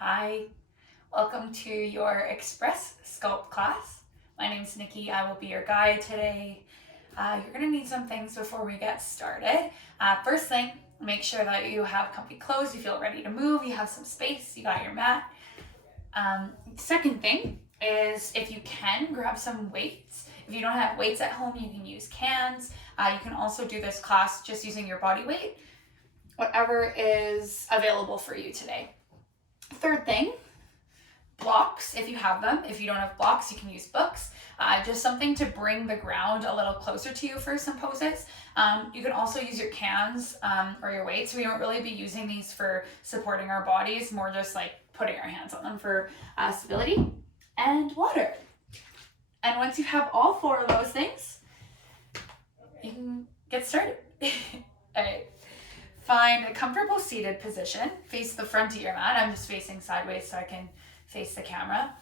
Hi, welcome to your Express Sculpt class. My name is Nikki. I will be your guide today. You're going to need some things before we get started. First thing, make sure that you have comfy clothes, you feel ready to move, you have some space, you got your mat. Second thing is if you can, grab some weights. If you don't have weights at home, you can use cans. You can also do this class just using your body weight, whatever is available for you today. Third thing, blocks if you have them. If you don't have blocks, you can use books. Just something to bring the ground a little closer to you for some poses. You can also use your cans or your weights. We don't really be using these for supporting our bodies, more just like putting our hands on them for stability. And water. And once you have all four of those things, you can get started. All right. Find a comfortable seated position. Face the front of your mat. I'm just facing sideways so I can face the camera.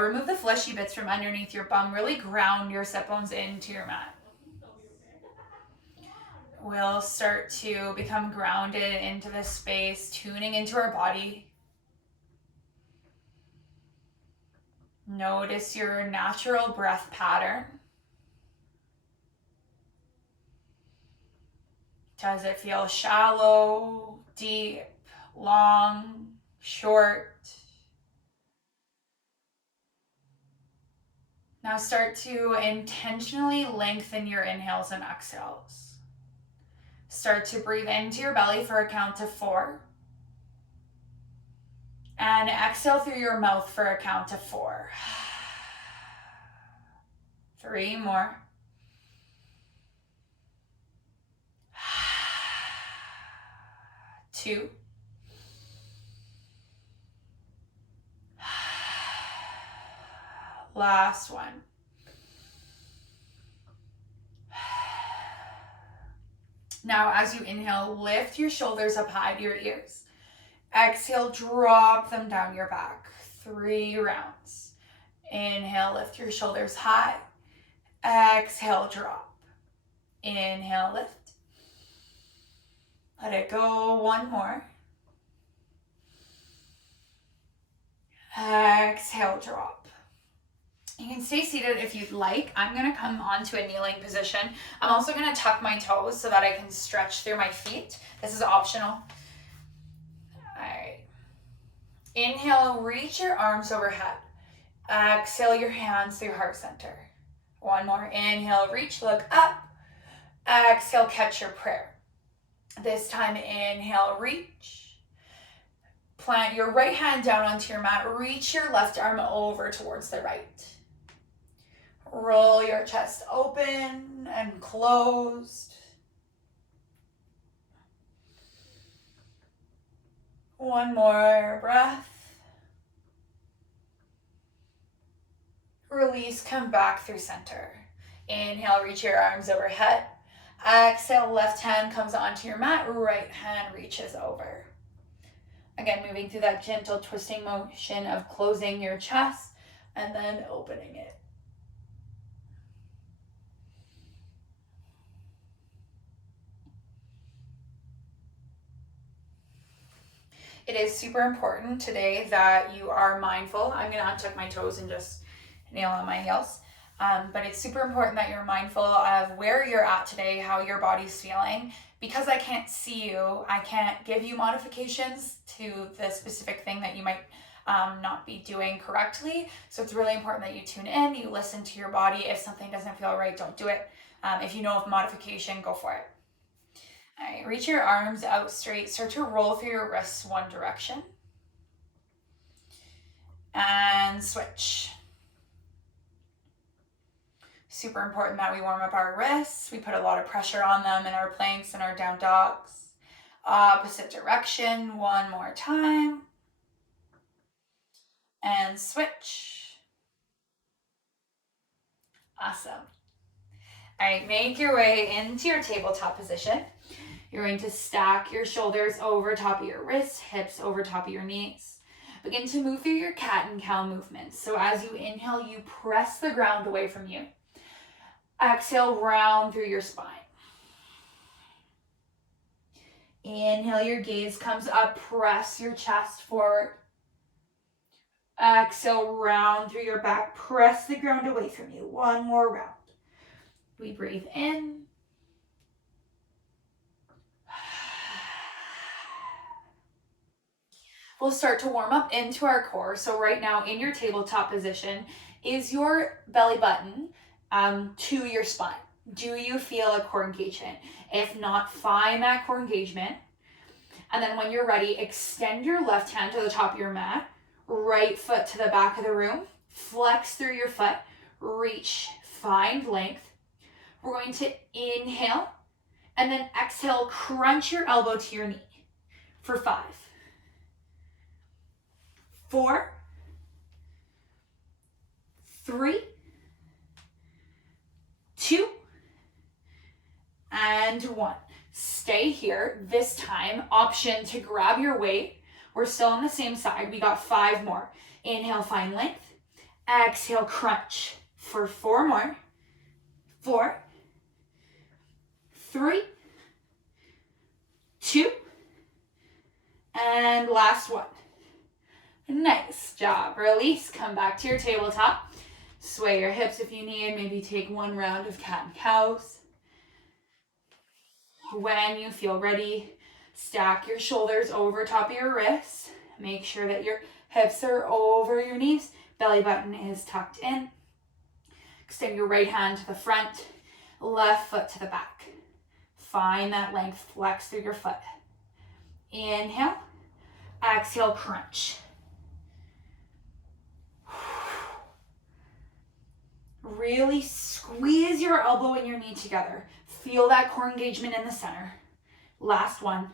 Remove the fleshy bits from underneath your bum. Really ground your sit bones into your mat. We'll start to become grounded into this space, tuning into our body. Notice your natural breath pattern. Does it feel shallow, deep, long, short? Now start to intentionally lengthen your inhales and exhales. Start to breathe into your belly for a count of 4. And exhale through your mouth for a count of 4. 3 more. 2. Last one. Now, as you inhale, lift your shoulders up high to your ears. Exhale, drop them down your back. 3 rounds. Inhale, lift your shoulders high. Exhale, drop. Inhale, lift. Let it go. 1 more. Exhale, drop. You can stay seated if you'd like. I'm going to come onto a kneeling position. I'm also going to tuck my toes so that I can stretch through my feet. This is optional. All right. Inhale, reach your arms overhead. Exhale your hands through heart center. 1 more. Inhale, reach, look up. Exhale, catch your prayer. This time, inhale, reach. Plant your right hand down onto your mat. Reach your left arm over towards the right. Roll your chest open and closed. 1 more breath. Release, come back through center. Inhale, reach your arms overhead. Exhale, left hand comes onto your mat, right hand reaches over. Again, moving through that gentle twisting motion of closing your chest and then opening it. It is super important today that you are mindful. I'm going to untuck my toes and just nail on my heels. But it's super important that you're mindful of where you're at today, how your body's feeling. Because I can't see you, I can't give you modifications to the specific thing that you might not be doing correctly. So it's really important that you tune in, you listen to your body. If something doesn't feel right, don't do it. If you know of modification, go for it. All right, reach your arms out straight. Start to roll through your wrists one direction. And switch. Super important that we warm up our wrists. We put a lot of pressure on them in our planks and our down dogs. Opposite direction, 1 more time. And switch. Awesome. All right, make your way into your tabletop position. You're going to stack your shoulders over top of your wrists, hips over top of your knees. Begin to move through your cat and cow movements. So as you inhale, you press the ground away from you. Exhale, round through your spine. Inhale, your gaze comes up, press your chest forward. Exhale, round through your back. Press the ground away from you. One more round. We breathe in. We'll start to warm up into our core. So right now in your tabletop position is your belly button to your spine. Do you feel a core engagement? If not, find that core engagement. And then when you're ready, extend your left hand to the top of your mat, right foot to the back of the room, flex through your foot, reach, find length. We're going to inhale and then exhale, crunch your elbow to your knee for 5, 4, 3, 2, and 1. Stay here. This time, option to grab your weight. We're still on the same side. We got 5 more. Inhale, find length. Exhale, crunch for 4 more. 4, 3, 2, and last one. Nice job. Release. Come back to your tabletop. Sway your hips if you need. Maybe take 1 round of cat and cows. When you feel ready, stack your shoulders over top of your wrists. Make sure that your hips are over your knees. Belly button is tucked in. Extend your right hand to the front, left foot to the back. Find that length, flex through your foot. Inhale, exhale, crunch. Really squeeze your elbow and your knee together. Feel that core engagement in the center. Last one.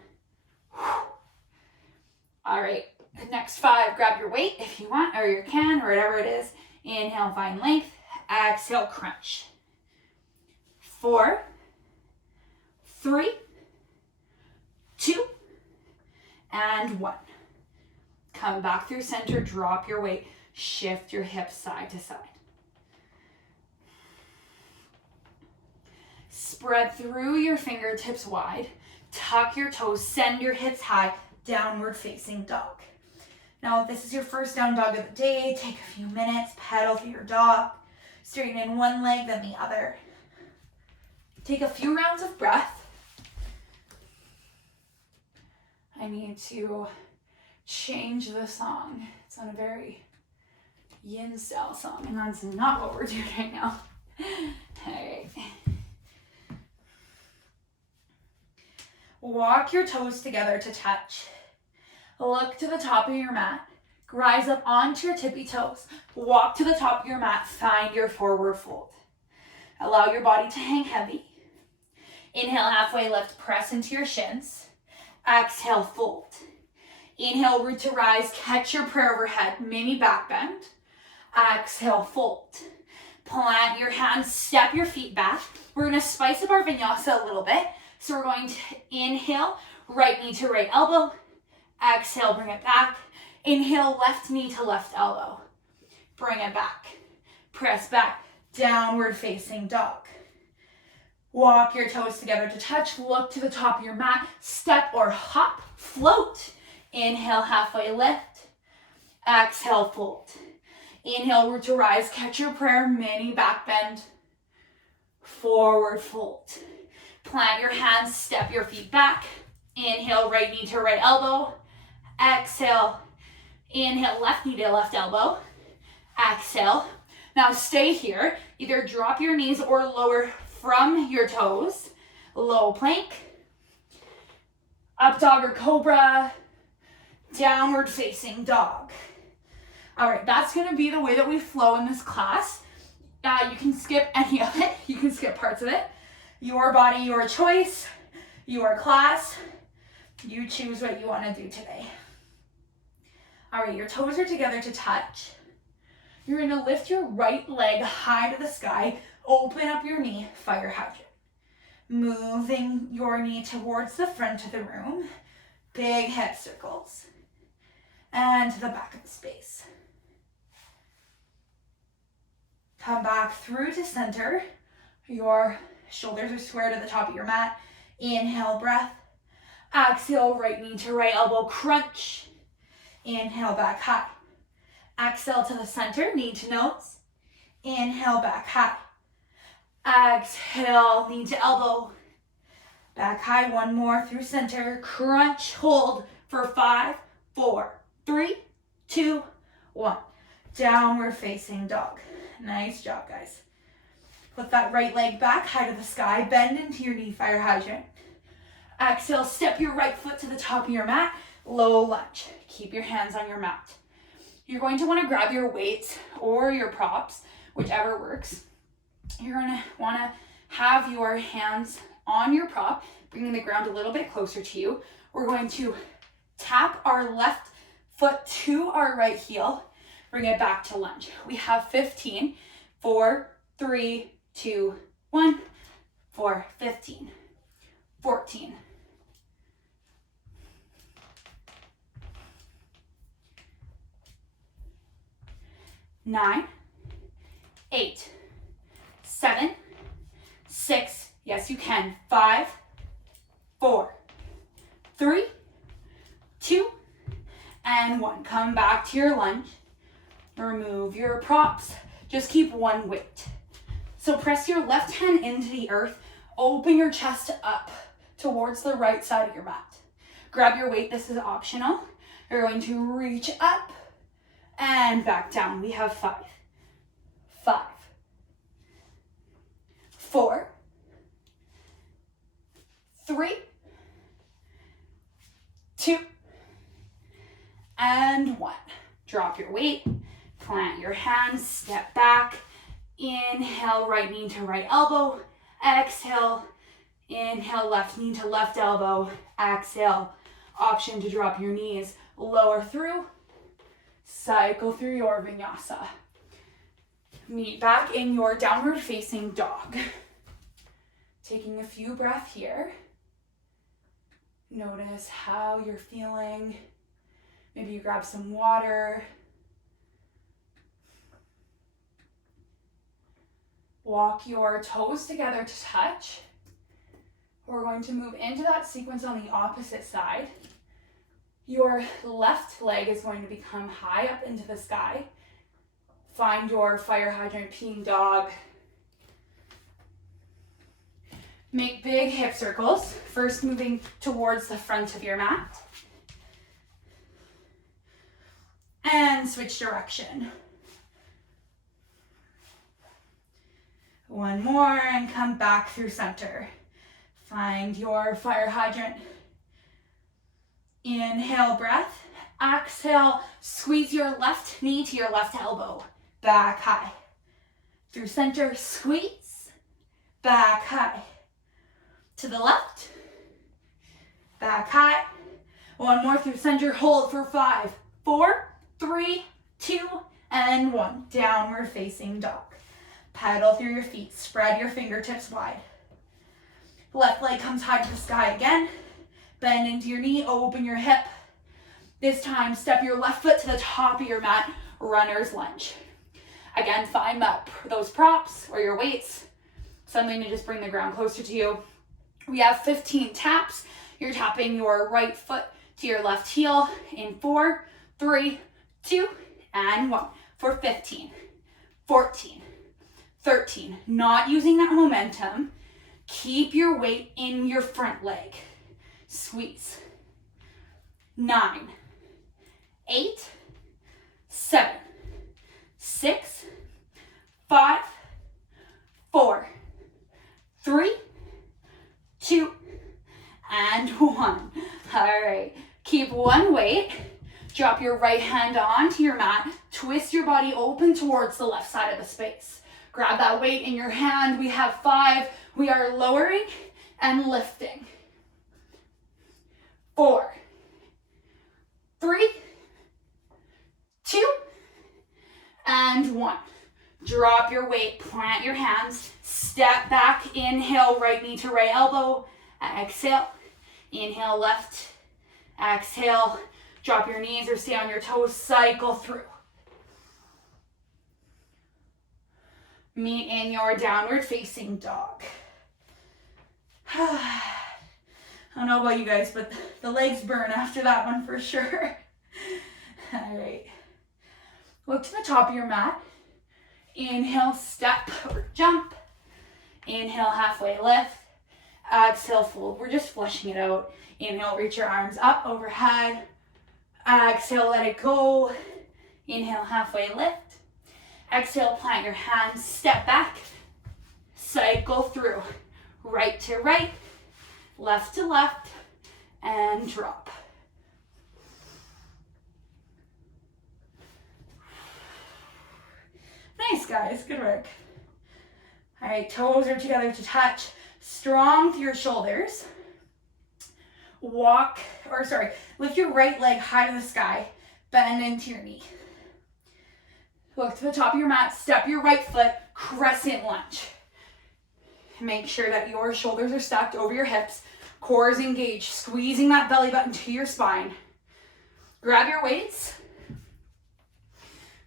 All right, the next 5, grab your weight if you want, or you can, or whatever it is. Inhale, find length. Exhale, crunch. 4, 3, 2, and 1. Come back through center, drop your weight, shift your hips side to side. Spread through your fingertips wide, tuck your toes, send your hips high, downward facing dog. Now, if this is your first down dog of the day, take a few minutes, pedal through your dog, straighten in one leg, then the other. Take a few rounds of breath. I need to change the song. It's on a very yin style song, and that's not what we're doing right now. All right. Walk your toes together to touch. Look to the top of your mat. Rise up onto your tippy toes. Walk to the top of your mat. Find your forward fold. Allow your body to hang heavy. Inhale, halfway lift, press into your shins. Exhale, fold. Inhale, root to rise, catch your prayer overhead, mini back bend. Exhale, fold. Plant your hands, step your feet back. We're gonna spice up our vinyasa a little bit. So we're going to inhale, right knee to right elbow. Exhale, bring it back. Inhale, left knee to left elbow. Bring it back. Press back, downward facing dog. Walk your toes together to touch. Look to the top of your mat. Step or hop, float. Inhale, halfway lift. Exhale, fold. Inhale, root to rise. Catch your prayer, mini back bend. Forward fold. Plant your hands, step your feet back. Inhale, right knee to right elbow. Exhale. Inhale, left knee to left elbow. Exhale. Now stay here. Either drop your knees or lower from your toes. Low plank. Up dog or cobra. Downward facing dog. All right, that's gonna be the way that we flow in this class. You can skip any of it. You can skip parts of it. Your body, your choice, your class. You choose what you want to do today. All right, your toes are together to touch. You're going to lift your right leg high to the sky. Open up your knee, fire hydrant. Moving your knee towards the front of the room. Big head circles. And to the back of the space. Come back through to center. Your shoulders are square to the top of your mat. Inhale, breath. Exhale, right knee to right elbow, crunch. Inhale, back high. Exhale to the center, knee to nose. Inhale, back high. Exhale, knee to elbow. Back high, one more through center. Crunch, hold for 5, 4, 3, 2, 1. Downward facing dog. Nice job, guys. Put that right leg back, high to the sky. Bend into your knee, fire hydrant. Exhale, step your right foot to the top of your mat. Low lunge. Keep your hands on your mat. You're going to want to grab your weights or your props, whichever works. You're going to want to have your hands on your prop, bringing the ground a little bit closer to you. We're going to tap our left foot to our right heel, bring it back to lunge. We have 15, 4, 3, 2, 1, 4, 15, 14, 9, 8, 7, 6, yes you can, 5, 4, 3, 2, and 1. Come back to your lunge. Remove your props. Just keep one weight. So press your left hand into the earth. Open your chest up towards the right side of your mat. Grab your weight. This is optional. You're going to reach up and back down. We have 5, 5, 4, 3, 2, and 1. Drop your weight, plant your hands, step back. Inhale, right knee to right elbow. Exhale, inhale, left knee to left elbow. Exhale, option to drop your knees lower through. Cycle through your vinyasa. Meet back in your downward facing dog. Taking a few breaths here. Notice how you're feeling. Maybe you grab some water. Walk your toes together to touch. We're going to move into that sequence on the opposite side. Your left leg is going to become high up into the sky. Find your fire hydrant peeing dog. Make big hip circles. First moving towards the front of your mat. And switch direction. One more and come back through center. Find your fire hydrant. Inhale, breath. Exhale, squeeze your left knee to your left elbow. Back high. Through center, squeeze. Back high. To the left. Back high. One more through center, hold for 5, 4, 3, 2, and 1. Downward facing dog. Pedal through your feet. Spread your fingertips wide. Left leg comes high to the sky again. Bend into your knee, open your hip. This time, step your left foot to the top of your mat, runner's lunge. Again, find those props or your weights, something to just bring the ground closer to you. We have 15 taps. You're tapping your right foot to your left heel in 4, 3, 2, and 1 for 15, 14, 13. Not using that momentum. Keep your weight in your front leg. Squeeze. 9, 8, 7, 6, 5, 4, 3, 2, and 1. All right, keep one weight. Drop your right hand onto your mat. Twist your body open towards the left side of the space. Grab that weight in your hand. We have 5. We are lowering and lifting. 4, 3, 2, and 1. Drop your weight, plant your hands, step back, inhale, right knee to right elbow, exhale, inhale, left, exhale, drop your knees or stay on your toes, cycle through. Meet in your downward facing dog. I don't know about you guys, but the legs burn after that one for sure. All right. We'll Look to the top of your mat. Inhale, step or jump. Inhale, halfway lift. Exhale, fold. We're just flushing it out. Inhale, reach your arms up overhead. Exhale, let it go. Inhale, halfway lift. Exhale, plant your hands, step back. Cycle through. Right to right, left to left, and drop. Nice, guys. Good work. All right, toes are together to touch. Strong through your shoulders. Lift your right leg high to the sky. Bend into your knee. Look to the top of your mat. Step your right foot. Crescent lunge. Make sure that your shoulders are stacked over your hips. Core is engaged. Squeezing that belly button to your spine. Grab your weights.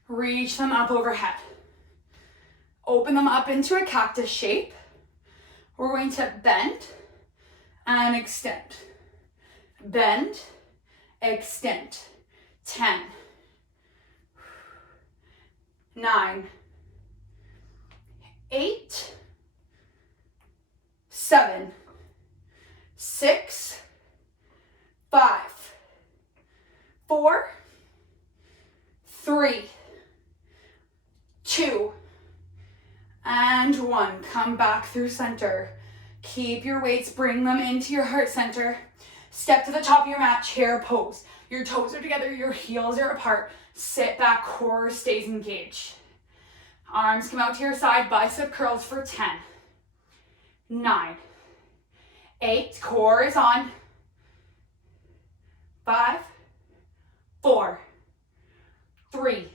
Reach them up overhead. Open them up into a cactus shape. We're going to bend and extend. Bend, extend. 10, 9, 8, 7, 6, 5, 4, 3, 2, and 1. Come back through center. Keep your weights, bring them into your heart center. Step to the top of your mat, chair pose. Your toes are together, your heels are apart. Sit back, core stays engaged. Arms come out to your side, bicep curls for 10, 9, 8, core is on. 5, 4, 3,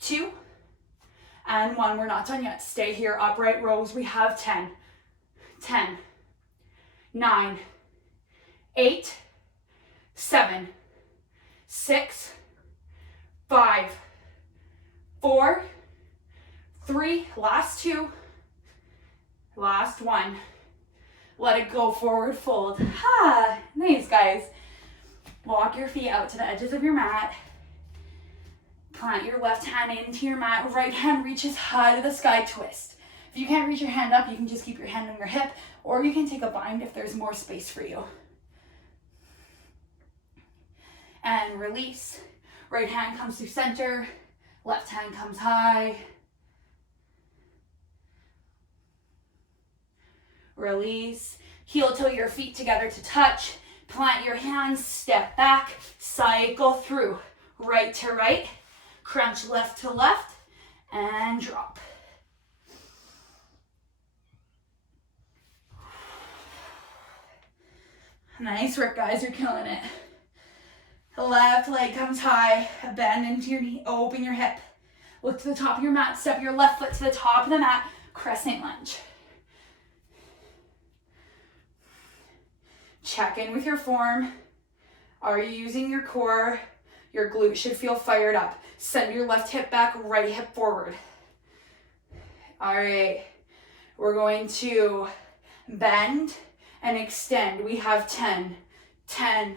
2, and 1. We're not done yet. Stay here, upright rows. We have 10, 10, 9, 8, 7, 6, 5, 4, 3, last 2, last 1. Let it go, forward fold. Nice, guys. Walk your feet out to the edges of your mat. Plant your left hand into your mat. Right hand reaches high to the sky, twist. If you can't reach your hand up, you can just keep your hand on your hip, or you can take a bind if there's more space for you. And release. Right hand comes through center. Left hand comes high. Release. Heel toe your feet together to touch. Plant your hands, step back, cycle through. Right to right, crunch left to left, and drop. Nice work, guys. You're killing it. Left leg comes high, bend into your knee, open your hip. Look to the top of your mat, step your left foot to the top of the mat, crescent lunge. Check in with your form. Are you using your core? Your glute should feel fired up. Send your left hip back, right hip forward. All right, we're going to bend and extend. We have 10, 10,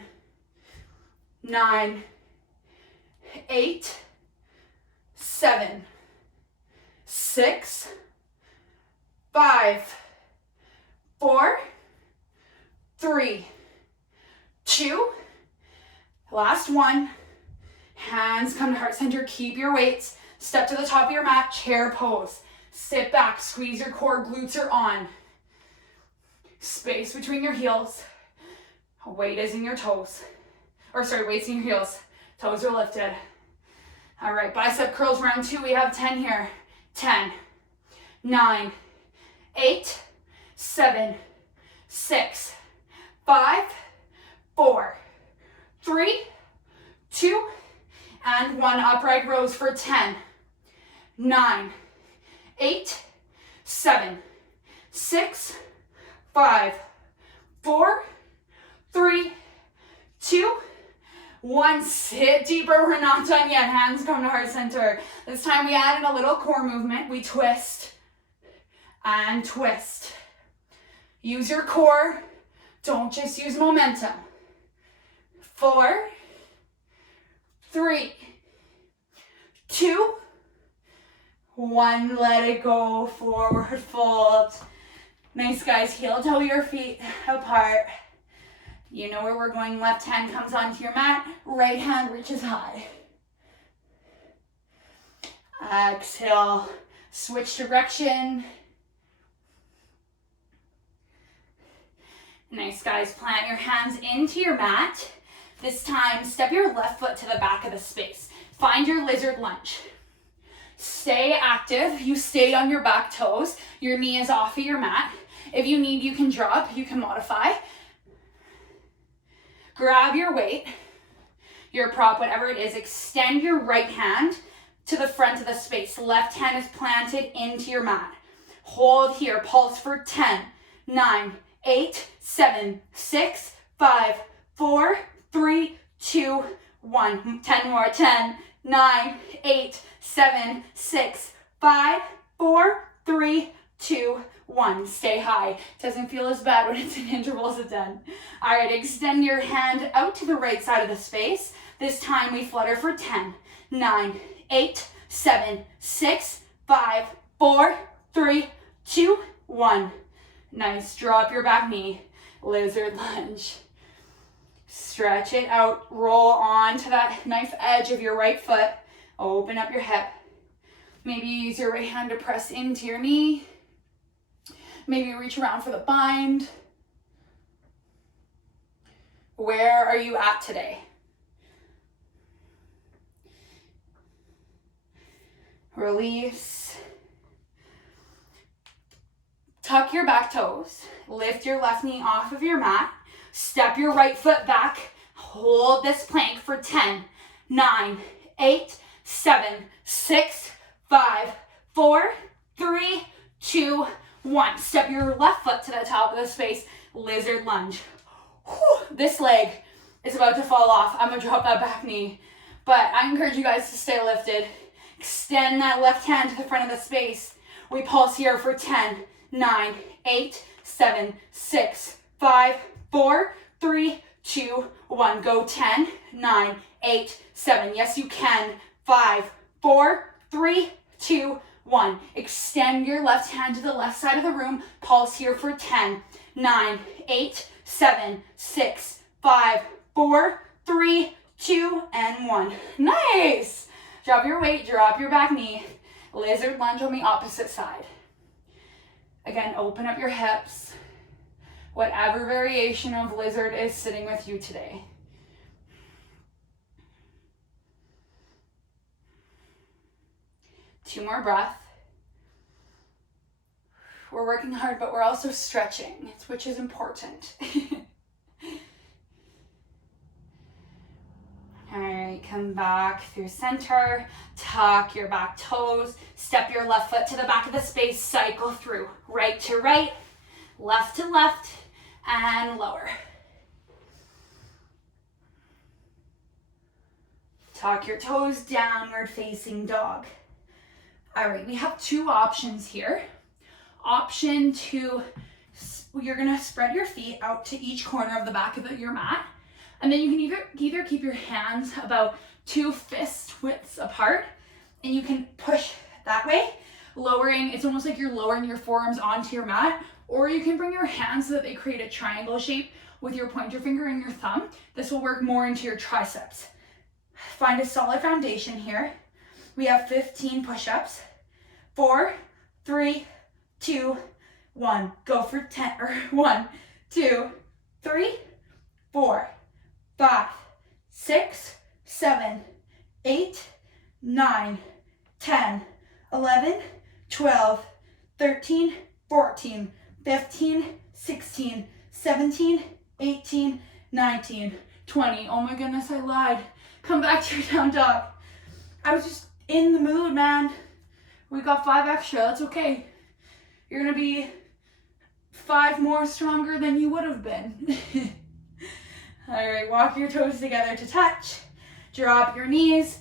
9, 8, 7, 6, 5, 4, 3, 2, last 1. Hands come to heart center. Keep your weights. Step to the top of your mat, chair pose. Sit back, squeeze your core, glutes are on. Space between your heels. Weight is in your toes. Weight's in your heels. Toes are lifted. All right, bicep curls round 2. We have 10 here. 10, 9, 8, 7, 6, 5, 4, 3, 2, and 1. Upright rows for 10, 9, 8, 7, 6, 5, 4, 3, 2, 1. Sit deeper. We're not done yet. Hands come to heart center. This time we add in a little core movement. We twist and twist. Use your core. Don't just use momentum. 4, 3, 2, 1. Let it go. Forward fold. Nice, guys. Heel toe your feet apart. You know where we're going. Left hand comes onto your mat. Right hand reaches high. Exhale. Switch direction. Nice, guys. Plant your hands into your mat. This time, step your left foot to the back of the space. Find your lizard lunge. Stay active. You stay on your back toes. Your knee is off of your mat. If you need, you can drop. You can modify. Grab your weight, your prop, whatever it is. Extend your right hand to the front of the space. Left hand is planted into your mat. Hold here. Pulse for 10, 9, 8, 7, 6, 5, 4, 3, 2, 1. 10 more. 10, 9, 8, 7, 6, 5, 4, 3, 2, 1. Stay high. Doesn't feel as bad when it's in intervals of 10. All right, extend your hand out to the right side of the space. This time we flutter for 10, 9, 8, 7, 6, 5, 4, 3, 2, 1. Nice. Drop your back knee. Lizard lunge. Stretch it out. Roll on to that knife edge of your right foot. Open up your hip. Maybe use your right hand to press into your knee. Maybe reach around for the bind. Where are you at today? Release. Tuck your back toes. Lift your left knee off of your mat. Step your right foot back. Hold this plank for 10, 9, 8, 7, 6, 5, 4, 3, 2, 1. Step your left foot to the top of the space. Lizard lunge. Whew, this leg is about to fall off. I'm going to drop that back knee. But I encourage you guys to stay lifted. Extend that left hand to the front of the space. We pulse here for 10, 9, 8, 7, 6, 5, 4, 3, 2, 1. Go 10, 9, 8, 7. Yes, you can. 5, 4, 3, 2, 1. Extend your left hand to the left side of the room. Pulse here for 10, 9, 8, 7, 6, 5, 4, 3, 2, and 1. Nice. Drop your weight, drop your back knee. Lizard lunge on the opposite side. Again, open up your hips. Whatever variation of lizard is sitting with you today. Two more breaths. We're working hard, but we're also stretching, which is important. All right, come back through center. Tuck your back toes. Step your left foot to the back of the space. Cycle through. Right to right, left to left, and lower. Tuck your toes, downward facing dog. All right, we have two options here. Option 2, you're gonna spread your feet out to each corner of the back of your mat. And then you can either keep your hands about 2 fist widths apart, and you can push that way, lowering, it's almost like you're lowering your forearms onto your mat, or you can bring your hands so that they create a triangle shape with your pointer finger and your thumb. This will work more into your triceps. Find a solid foundation here. We have 15 push-ups. 4, 3, 2, 1. Go for 10, or 1, 2, 3, 4, 5, 6, 7, 8, 9, 10, 11, 12, 13, 14, 15, 16, 17, 18, 19, 20. Oh my goodness, I lied. Come back to your down dog. I was just in the mood, man. We got 5 extra, that's okay. You're gonna be 5 more stronger than you would have been. All right, walk your toes together to touch. Drop your knees.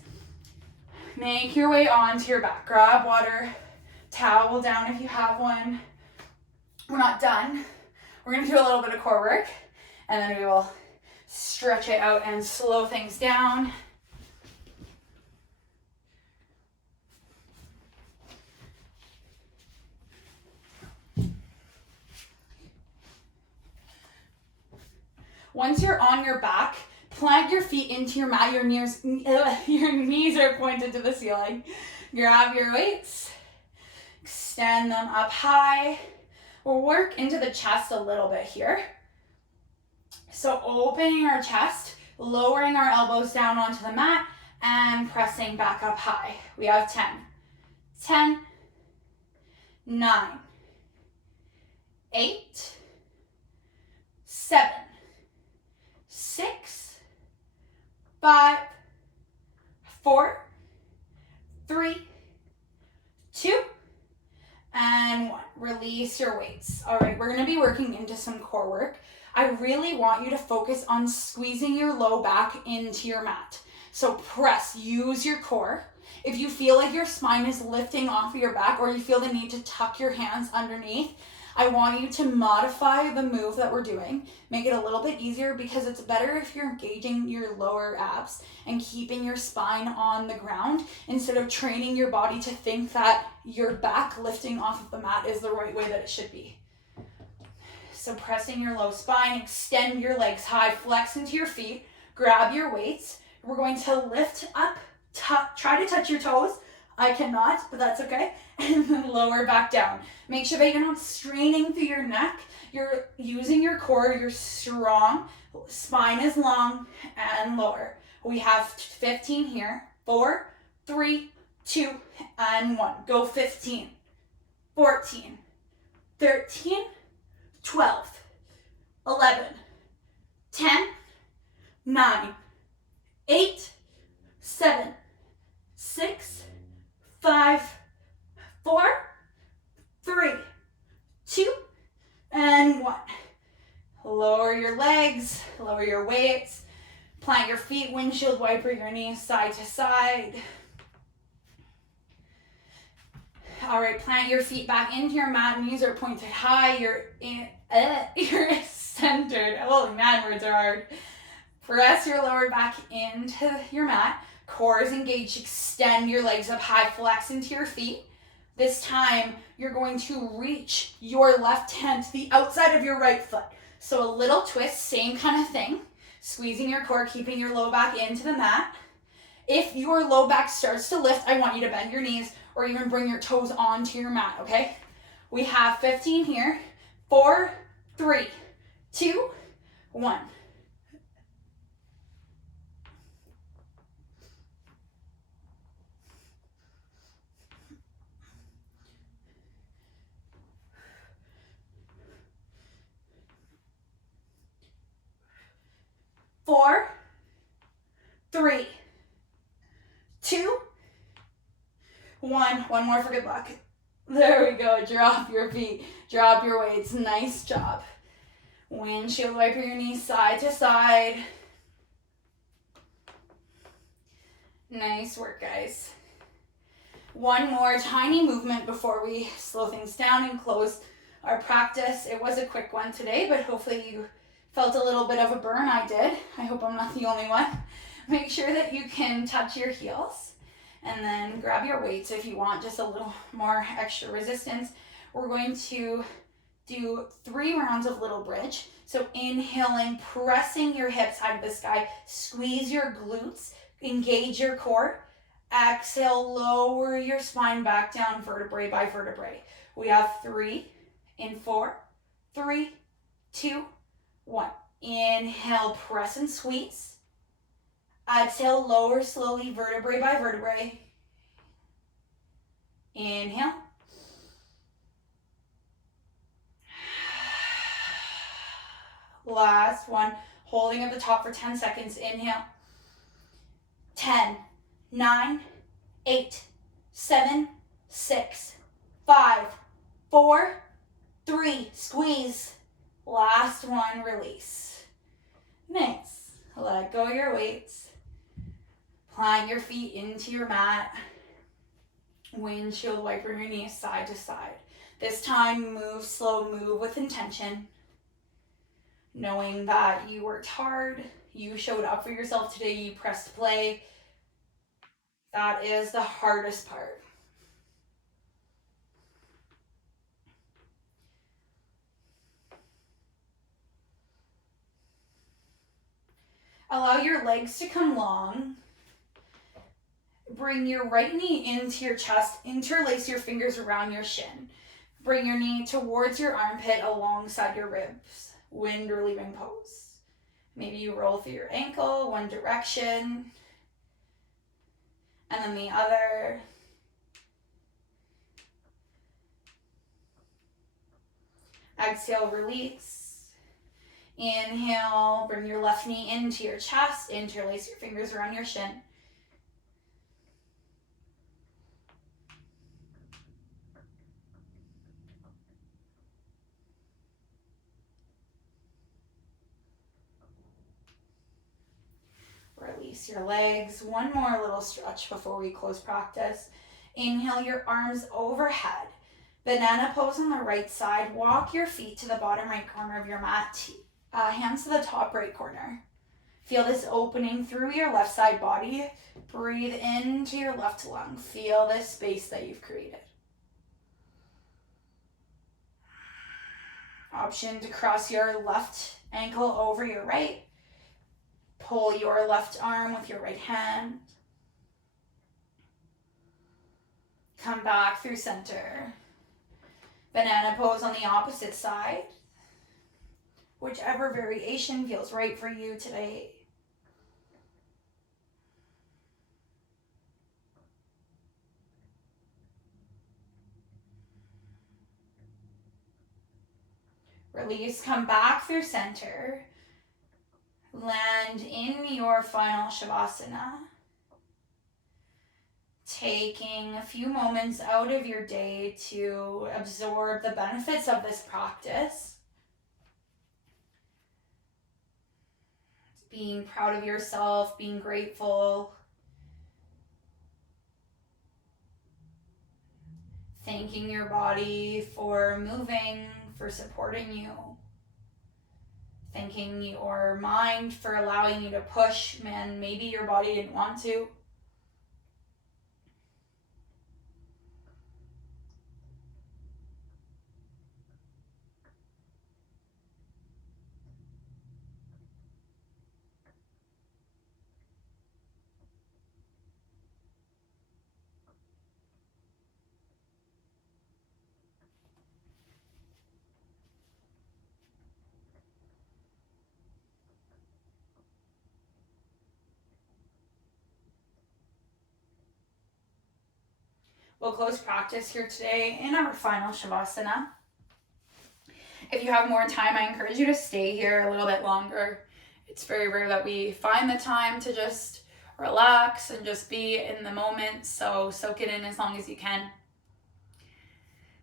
Make your way onto your back. Grab water, towel down if you have one. We're not done. We're gonna do a little bit of core work, and then we will stretch it out and slow things down. Once you're on your back, plant your feet into your mat. Your knees are pointed to the ceiling. Grab your weights, extend them up high. We'll work into the chest a little bit here. So opening our chest, lowering our elbows down onto the mat, and pressing back up high. We have 10. 10, 9, 8, 7, 6, 5, 4, 3, 2, and 1. Release your weights. All right, we're gonna be working into some core work. I really want you to focus on squeezing your low back into your mat. So press, use your core. If you feel like your spine is lifting off of your back or you feel the need to tuck your hands underneath, I want you to modify the move that we're doing. Make it a little bit easier because it's better if you're engaging your lower abs and keeping your spine on the ground instead of training your body to think that your back lifting off of the mat is the right way that it should be. So pressing your low spine, extend your legs high, flex into your feet, grab your weights. We're going to lift up, try to touch your toes. I cannot, but that's okay. And then lower back down. Make sure that you're not straining through your neck. You're using your core, you're strong. Spine is long and lower. We have 15 here. 4, 3, 2, and 1. Go 15, 14, 13, 12, 11, 10, 9, 8, 7, 6, 5, 4, 3, 2, and 1. Lower your legs, lower your weights, plant your feet, windshield wiper your knees side to side. All right, plant your feet back into your mat, knees are pointed high, you're centered. Holy man, words are hard. Press your lower back into your mat, core is engaged, extend your legs up high, flex into your feet. This time, you're going to reach your left hand to the outside of your right foot. So a little twist, same kind of thing. Squeezing your core, keeping your low back into the mat. If your low back starts to lift, I want you to bend your knees or even bring your toes onto your mat, okay? We have 15 here. 4, 3, 2, 1. Four, 3, 2, 1. One more for good luck. There we go. Drop your feet. Drop your weights. Nice job. Windshield wiper your knees side to side. Nice work, guys. One more tiny movement before we slow things down and close our practice. It was a quick one today, but hopefully you felt a little bit of a burn. I did. I hope I'm not the only one. Make sure that you can touch your heels and then grab your weights if you want just a little more extra resistance. We're going to do 3 rounds of little bridge. So inhaling, pressing your hips high to the sky, squeeze your glutes, engage your core. Exhale, lower your spine back down vertebrae by vertebrae. We have 3 in 4, 3, 2, 1. Inhale, press and squeeze. Exhale, lower slowly vertebrae by vertebrae. Inhale. Last one, holding at the top for 10 seconds. Inhale. 10, 9, 8, 7, 6, 5, 4, 3, squeeze. Last one, release. Nice. Let go of your weights. Plant your feet into your mat. Windshield wiper your knees side to side. This time, move slow, move with intention. Knowing that you worked hard, you showed up for yourself today, you pressed play. That is the hardest part. Allow your legs to come long. Bring your right knee into your chest. Interlace your fingers around your shin. Bring your knee towards your armpit alongside your ribs. Wind relieving pose. Maybe you roll through your ankle, one direction, and then the other. Exhale, release. Inhale, bring your left knee into your chest. Interlace your fingers around your shin. Release your legs. One more little stretch before we close practice. Inhale your arms overhead. Banana pose on the right side. Walk your feet to the bottom right corner of your mat. Hands to the top right corner. Feel this opening through your left side body. Breathe into your left lung. Feel this space that you've created. Option to cross your left ankle over your right. Pull your left arm with your right hand. Come back through center. Banana pose on the opposite side. Whichever variation feels right for you today. Release, come back through center. Land in your final Shavasana. Taking a few moments out of your day to absorb the benefits of this practice. Being proud of yourself, being grateful. Thanking your body for moving, for supporting you. Thanking your mind for allowing you to push, man, maybe your body didn't want to. We'll close practice here today in our final Shavasana. If you have more time, I encourage you to stay here a little bit longer. It's very rare that we find the time to just relax and just be in the moment, so soak it in as long as you can.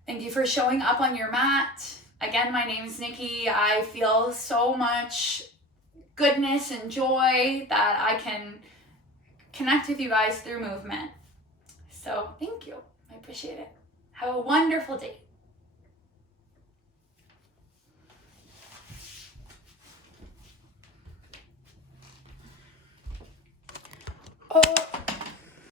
Thank you for showing up on your mat. Again, my name is Nikki. I feel so much goodness and joy that I can connect with you guys through movement. So thank you. I appreciate it. Have a wonderful day. Oh.